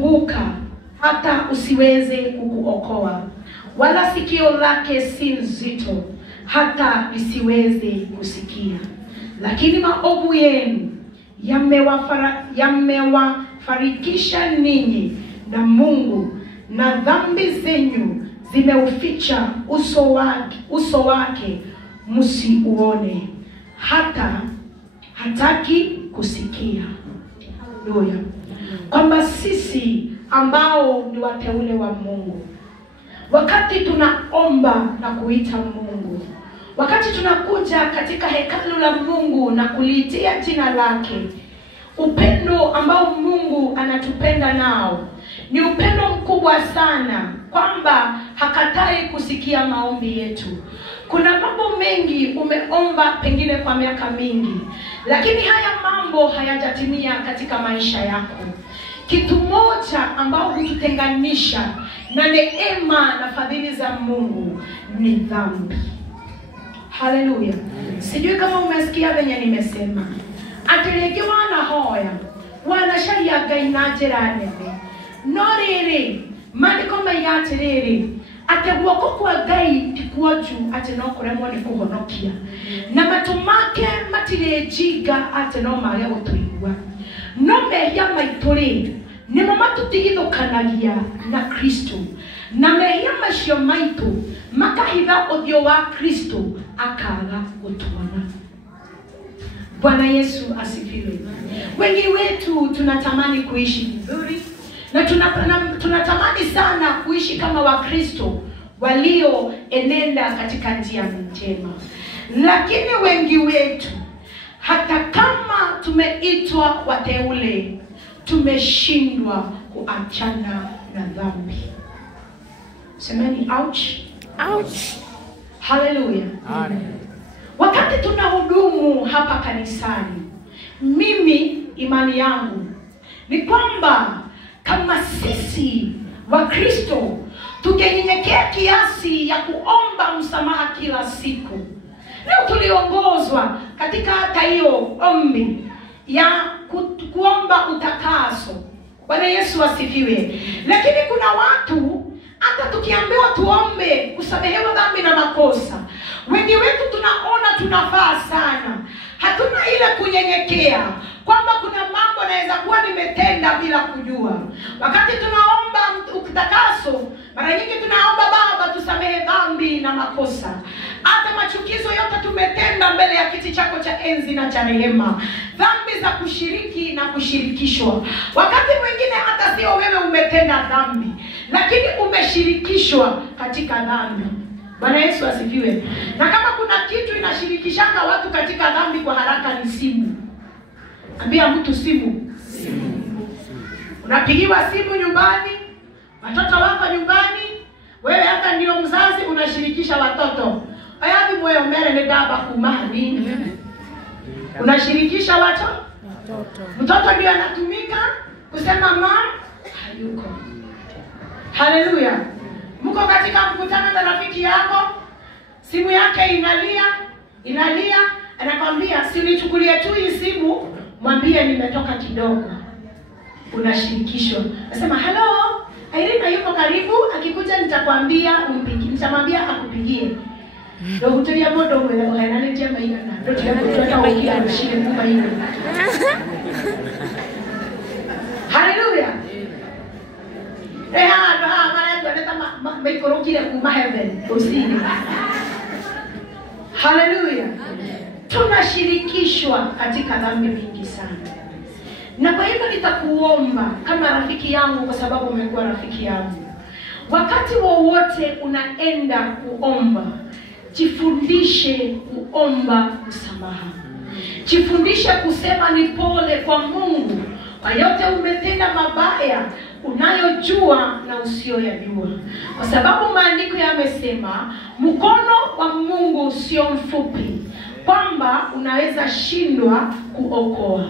kufunguka hata usiweze kukuokoa, wala sikio lake si nzito hata lisiweze kusikia. Lakini maovu yenu yamewafarikisha ninyi na Mungu, na dhambi zenyu zimeuficha uso wake msiuone, hata hataki kusikia. Haleluya. Kwamba sisi ambao ni wateule wa Mungu, wakati tunaomba na kuita Mungu, wakati tunakuja katika hekalu la Mungu na kuliitia jina lake, upendo ambao Mungu anatupenda nao ni upendo mkubwa sana, kwamba hakatai kusikia maombi yetu. Kuna mambo mengi umeomba pengine kwa miaka mingi, lakini haya mambo hayajatimia katika maisha yako. Kitu moja ambao hututenganisha na neema na fadhili za Mungu ni dhambi. Haleluya. Sijui kama umesikia venye nimesema. Atelekiwa na hoya wanasharia gaina jirani. No riri maandiko mayatiriri ate guoko kwa Ngai tikuoju ate no kuremwo ni kuhonokia, na matumake matirejiga ate no mage gutuigua. No mehia maituri ni mama tutigithukanagia na Kristo, na mehia macio maitu makahitha uthio wa Kristo akaga gutuona. Bwana Yesu asifiwe. Wengi wetu tunatamani kuishi vizuri, na tunatamani sana kuishi kama Wakristo walioenenda katika njia njema. Lakini wengi wetu, hata kama tumeitwa wateule, tumeshindwa kuachana na dhambi. Semeni ouch. Ouch. Hallelujah. Amen. Wakati tunahudumu hapa kanisani, mimi imani yangu ni kwamba kama sisi Wakristo tungenyenyekea kiasi ya kuomba msamaha kila siku. Leo tuliongozwa katika hata hiyo ombi ya kuomba utakaso. Bwana Yesu asifiwe. Lakini kuna watu hata tukiambiwa tuombe kusamehewa dhambi na makosa, wengi wetu tunaona tunafaa sana. Hatuna ile kunyenyekea kwamba kuna mambo naweza kuwa nimetenda bila kujua. Wakati tunaomba utakaso, mara nyingi tunaomba Baba tusamehe dhambi na makosa. Hata machukizo yote tumetenda mbele ya kiti chako cha enzi na cha rehema. Dhambi za kushiriki na kushirikishwa. Wakati mwingine hata sio wewe umetenda dhambi, lakini umeshirikishwa katika dhambi. Bwana Yesu asifiwe. Na kama kuna kitu inashirikishanga watu katika dhambi kwa haraka ni simu. Ambia mtu simu. Unapigiwa simu nyumbani, watoto wako nyumbani, wewe hata ndio mzazi unashirikisha watoto. Ayabi moyo mbele ni baba kumani. Unashirikisha watoto? Mtoto ndio anatumika kusema mama hayuko. Haleluya. Mko katika mkutano na rafiki yako, simu yake inalia, anakwambia si unichukulie tu hii simu, mwambie nimetoka kidogo. Unashirikishwa. Nasema hello, Irina yuko karibu, akikuja nitakwambia umpigie, nitamwambia akupigie. Ndio utulia modo wewe unaenda njema ina. Ndio tunataka ukia mshike kama hiyo. Haleluya. Haleluya. Tunashirikishwa katika dhambi mingi sana. Na kwa hivyo nitakuomba kama rafiki yangu, kwa sababu umekuwa rafiki yangu, wakati wowote unaenda kuomba, jifundishe kuomba msamaha. Jifundishe kusema ni pole kwa Mungu kwa yote umetenda mabaya unayojua na usiyoyajua. Kwa sababu maandiko yamesema mkono wa Mungu sio mfupi kwamba unaweza shindwa kuokoa,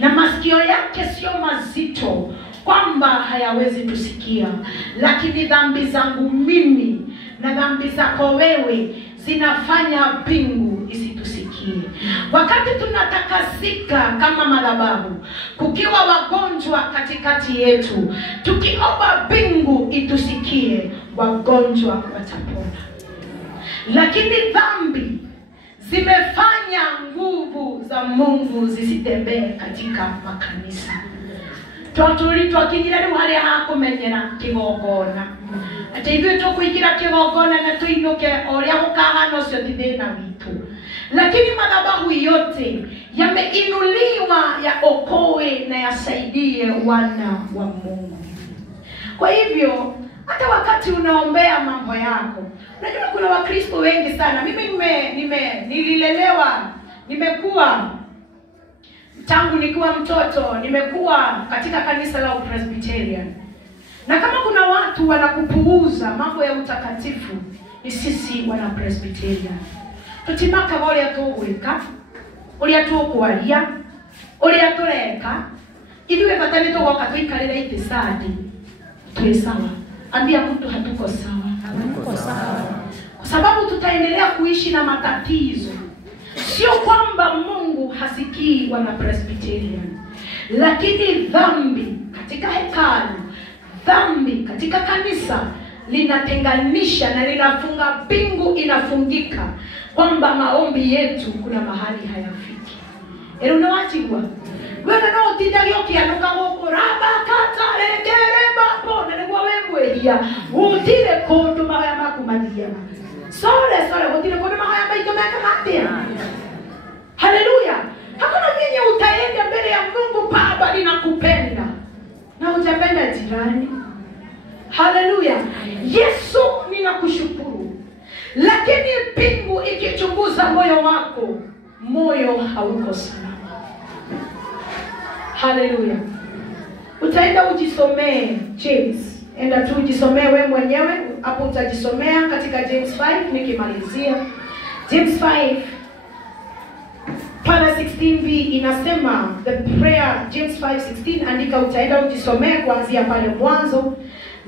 na masikio yake sio mazito kwamba hayawezi kusikia. Lakini dhambi zangu mimi na dhambi zako wewe zinafanya mbingu isitusikie. Wakati tunatakasika kama madhabahu, kukiwa wagonjwa katikati yetu, tukiomba mbingu itusikie, wagonjwa watapona. Lakini dhambi zimefanya nguvu za Mungu zisitembee katika makanisa. Twakinyira riu haria hakumenyera kigongona. Ati ithuĩ tũkũingĩra kigongona na tuinuke oria gũkahana ucio ti thĩna witũ. Lakini madhabahu yote yameinuliwa yaokoe na yasaidie wana wa Mungu. Kwa hivyo hata wakati unaombea mambo yako, unajua kuna Wakristo wengi sana. Mimi nililelewa, nimekuwa tangu nikiwa mtoto, nimekuwa katika kanisa la Presbyterian. Na kama kuna watu wanakupuuza mambo ya utakatifu, ni sisi wana Presbyterian. Tutimaka uria tugwika, uria tukwaria, uria tureka, ithuĩ bata nĩ tũgoka tuikarĩre itĩ sadi tuwe sawa. Ambia mtu hatuko sawa. Hatuko sawa. Kwa sababu tutaendelea kuishi na matatizo. Sio kwamba Mungu hasikii wana Presbyterian, lakini dhambi katika hekalu, dhambi katika kanisa linatenganisha na linafunga, mbingu inafungika, kwamba maombi yetu kuna mahali hayafiki. Unawachigwa wewe na utindagio kianuka gukuraba kataregere babo na niguo wemweria utire kundu mahaya makumathia sore utire kundu mahaya maito meka. Haleluya. Hakuna mwenye utaenda mbele ya Mungu Baba linakupenda na utapenda jirani. Haleluya. Yesu ninakushukuru. Lakini mbingu ikichunguza moyo wako, moyo hauko salama. Haleluya. Utaenda ujisomee James. Enda tu ujisomee wewe mwenyewe. Hapo utajisomea katika James 5 nikimalizia. James 5 Para 16b inasema the prayer. James 5:16 andika, utaenda ujisomee kuanzia pale mwanzo.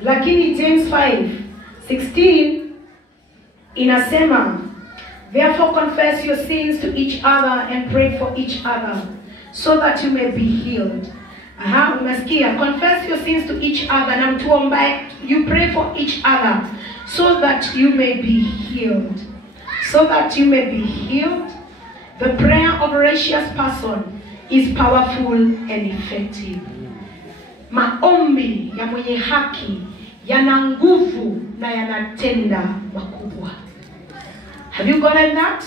Lakini James 5:16 inasema, therefore confess your sins to each other and pray for each other so that you may be healed. Umesikia? Confess your sins to each other na mtuombe, you pray for each other so that you may be healed. So that you may be healed. The prayer of a righteous person is powerful and effective. Maombi ya mwenye haki yana nguvu na yanatenda makubwa. Have you gotten that?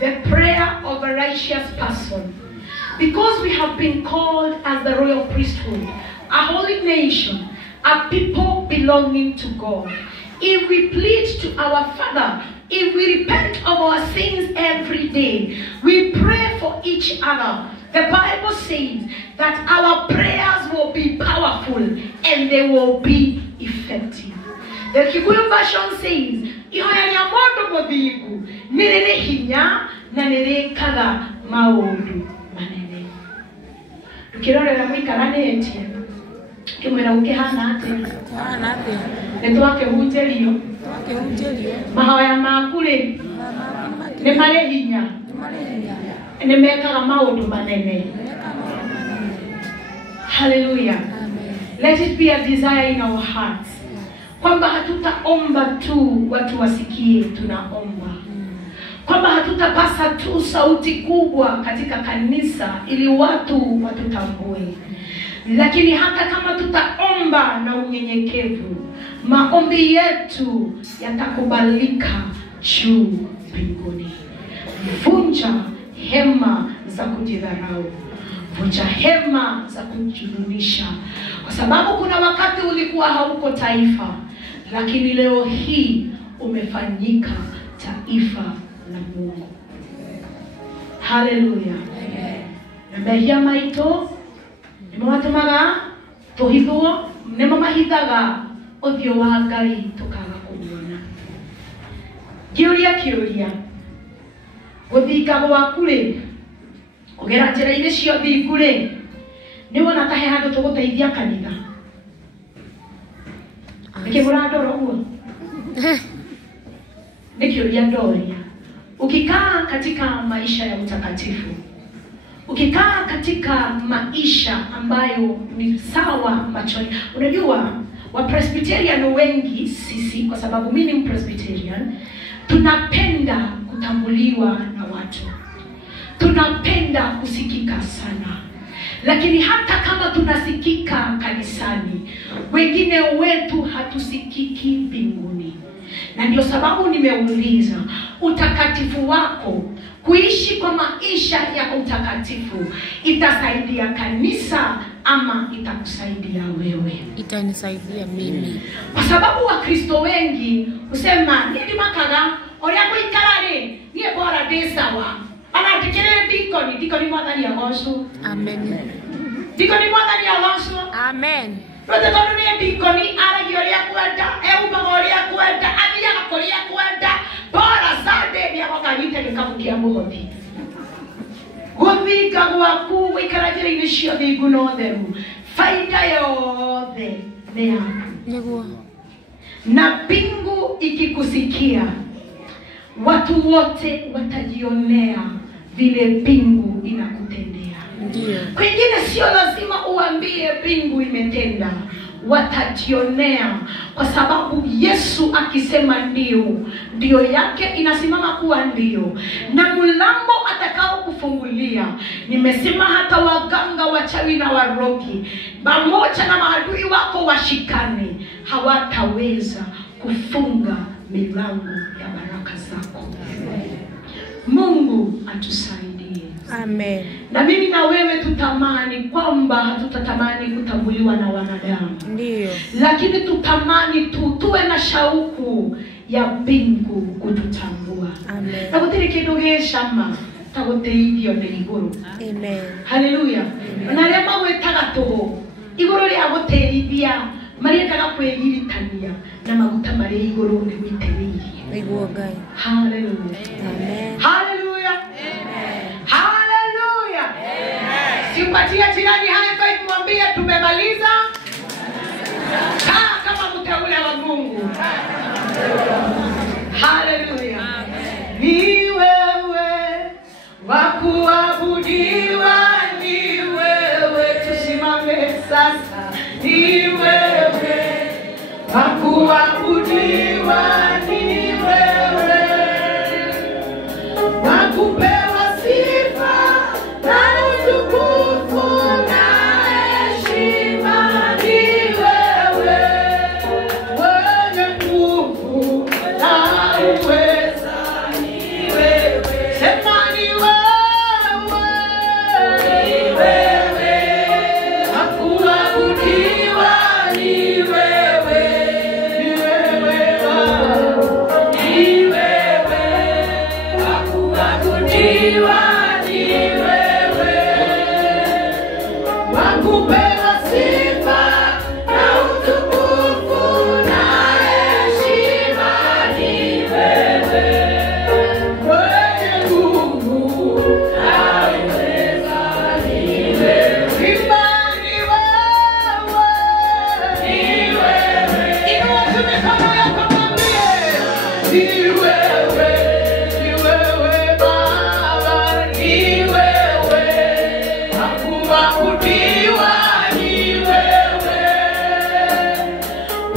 The prayer of a righteous person. Because we have been called as the royal priesthood, a holy nation, a people belonging to God. If we plead to our Father, if we repent of our sins every day, we pray for each other, the Bible says that our prayers will be powerful and they will be effective. The Kikuyu version says, ihoya ria mundu muthingu ni riri hinya na nirikaga maundu manene. Tukirorera muikaranĩtie kimwera ukihana ati netwake hunjerio mahoya maku ri ni mari hinya ni mekaga maundu manene. Hallelujah. Let it be a desire in our hearts kwamba hatutaomba tu watu wasikie tunaomba, kwamba hatutapasa tu sauti kubwa katika kanisa ili watu watutambue, lakini hata kama tutaomba na unyenyekevu, maombi yetu yatakubalika juu mbinguni. Vunja hema za kujidharau, vunja hema za kujidunisha, kwa sababu kuna wakati ulikuwa hauko taifa, lakini leo hii umefanyika taifa la Mungu. Hallelujah. Na mehia maito nimewatumaga tuhithwo nemo mahithaga uthio wa Ngai tukaga kumuona. Kiuria guthinga gwaku ri kugera njira-ini cio thingu ri ni wona tahe handu tuguteithia kanitha nikigura ndoro guo nikiuria ndoria ukikaa katika maisha ya utakatifu, ukikaa katika maisha ambayo ni sawa machoni. Unajua Wapresbyterian wengi sisi, kwa sababu mimi ni Presbyterian, tunapenda kutambuliwa na watu, tunapenda kusikika sana. Lakini hata kama tunasikika kanisani, wengine wetu hatusikiki mbinguni. Na ndio sababu nimeuliza, utakatifu wako, kuishi kwa maisha ya utakatifu, itasaidia kanisa ama itakusaidia wewe? Itanisaidia mimi. Kwa sababu Wakristo wengi husema nini makaga oria kuikarare ni bora desawa. Anatikire dikoni mwathani ya Yesu. Amen. Dikoni mwathani ya Yesu. Amen. Rote kono ni dikoni aragio ria kwenda, eumagoria kwenda, athia gakoria kwenda, bora sande ni akoganyite gikabukia mugothi. Guthinga gwaku wikarajira ini ciothe iguno theru, faida yothe ni yaku. Niguo. Na mbingu ikikusikia, watu wote watajionea vile mbingu inakutendea. Ndio. Kwingine sio lazima uambie mbingu imetenda, watajionea, kwa sababu Yesu akisema ndio yake inasimama kuwa ndio, na mlango atakao kufungulia. Nimesema hata waganga, wachawi na warogi pamoja na maadui wako washikane, hawataweza kufunga milango ya baraka zako. Mungu atusaidie. Amen. Na mimi na wewe tutamani kwamba hatutatamani kutambuliwa na wanadamu. Ndio. Lakini tutamani tuwe na shauku ya mbingu kututambua. Amen. Na gutiri kindu gishama taguteithio ni iguru. Amen. Haleluya. Na ria magwetaga tugu iguru ria guteithia marietaga kwegiritania na maguta mari iguru ni gwitiririe. Niguo Ngai. Haleluya. Amen. Haleluya. Amen. Haleluya. Amen. Simpatia jirani high five, mwambie tumemaliza. Kama mteule wa Mungu. Haleluya. Ni wewe wa kuabudiwa, ni wewe, tusimame sasa. Ni wewe wa kuabudiwa, ni wewe wa kupewa sifa na utukufu na heshima. Ni wewe mwenye nguvu na uweza, ni wewe. Sema ni wewe, ni wewe wa kuabudiwa, ni wewe, ni wewe, ni wewe wa kuabudiwa, ni wewe wa kupewa sifa na utukufu na heshima. Ni wewe mwenye nguvu na uweza, ni wewe. Simba ni wewe, ni wewe. Inua tu mikono yako mwambie, ni wewe, ni wewe Baba, ni wewe wa kuabudiwa, ni wewe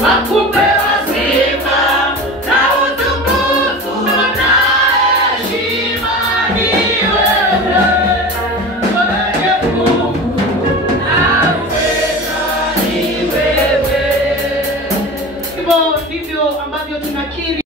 wa kupewa sifa na utukufu na heshima. Ni wewe mwenye nguvu na uweza, ni wewe. Hivyo ndivyo ambavyo tunakiri